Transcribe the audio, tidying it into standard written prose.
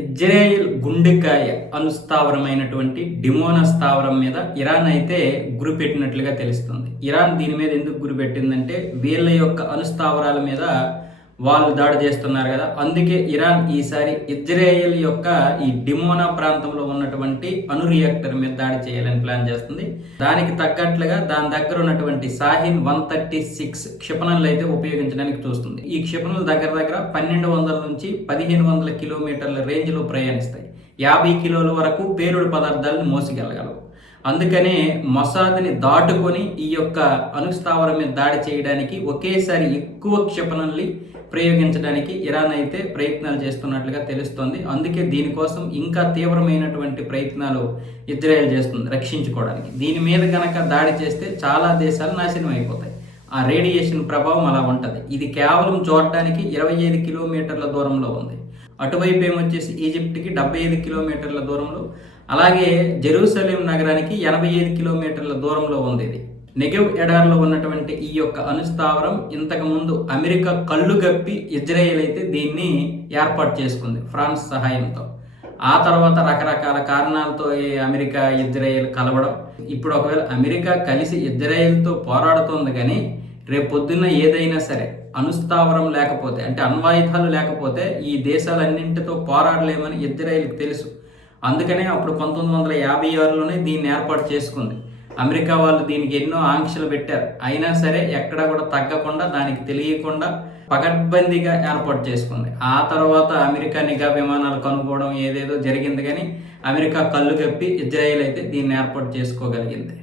Israel గుండెకాయ అణుస్థావరమైనటువంటి Dimona స్థావరం మీద ఇరాన్ అయితే గురిపెట్టినట్లుగా తెలుస్తుంది. ఇరాన్ దీని మీద ఎందుకు గురిపెట్టిందంటే వీళ్ళ యొక్క అణుస్థావరాల మీద వాళ్ళు దాడి చేస్తున్నారు కదా, అందుకే ఇరాన్ ఈసారి ఇజ్రాయెల్ యొక్క ఈ డిమోనా ప్రాంతంలో ఉన్నటువంటి అణు రియాక్టర్ మీద దాడి చేయాలని ప్లాన్ చేస్తుంది. దానికి తగ్గట్లుగా దాని దగ్గర ఉన్నటువంటి షాహీన్ 136 క్షిపణులు అయితే ఉపయోగించడానికి చూస్తుంది. ఈ క్షిపణులు దగ్గర 1200 నుంచి 1500 కిలోమీటర్ల రేంజ్లో ప్రయాణిస్తాయి. 50 కిలోల వరకు పేలుడు పదార్థాలను మోసుకెళ్ళగలవు. అందుకనే మొసాద్ని దాటుకొని ఈ యొక్క అణుస్థావరం మీద దాడి చేయడానికి ఒకేసారి ఎక్కువ క్షిపణుల్ని ప్రయోగించడానికి ఇరాన్ అయితే ప్రయత్నాలు చేస్తున్నట్లుగా తెలుస్తోంది. అందుకే దీనికోసం ఇంకా తీవ్రమైనటువంటి ప్రయత్నాలు ఇజ్రాయెల్ చేస్తుంది రక్షించుకోవడానికి. దీని మీద కనుక దాడి చేస్తే చాలా దేశాలు నాశనం అయిపోతాయి. ఆ రేడియేషన్ ప్రభావం అలా ఉంటుంది. ఇది కేవలం చూడడానికి 25 కిలోమీటర్ల దూరంలో ఉంది. అటువైపు ఏమొచ్చేసి ఈజిప్ట్కి 75 కిలోమీటర్ల దూరంలో, అలాగే జెరూసలేం నగరానికి 85 కిలోమీటర్ల దూరంలో ఉంది. ఇది నెగెవ్ ఎడార్లో ఉన్నటువంటి ఈ యొక్క అణుస్థావరం ఇంతకు ముందు అమెరికా కళ్ళు గప్పి ఇజ్రాయెల్ అయితే దీన్ని ఏర్పాటు చేసుకుంది ఫ్రాన్స్ సహాయంతో. ఆ తర్వాత రకరకాల కారణాలతో అమెరికా ఇజ్రాయెల్ కలవడం. ఇప్పుడు ఒకవేళ అమెరికా కలిసి ఇజ్రాయెల్తో పోరాడుతుంది, కానీ రేపు పొద్దున్న ఏదైనా సరే అణుస్థావరం లేకపోతే, అంటే అణ్వాయుధాలు లేకపోతే ఈ దేశాలన్నింటితో పోరాడలేమని ఇజ్రాయెల్కి తెలుసు. అందుకనే అప్పుడు 1956లోనే దీన్ని ఏర్పాటు చేసుకుంది. అమెరికా వాళ్ళు దీనికి ఎన్నో ఆంక్షలు పెట్టారు, అయినా సరే ఎక్కడా కూడా తగ్గకుండా, దానికి తెలియకుండా పకడ్బందీగా ఏర్పాటు చేసుకుంది. ఆ తర్వాత అమెరికా నిఘా విమానాలు కనుక్కోవడం ఏదేదో జరిగింది, కానీ అమెరికా కళ్ళు కప్పి ఇజ్రాయెల్ అయితే దీన్ని ఏర్పాటు చేసుకోగలిగింది.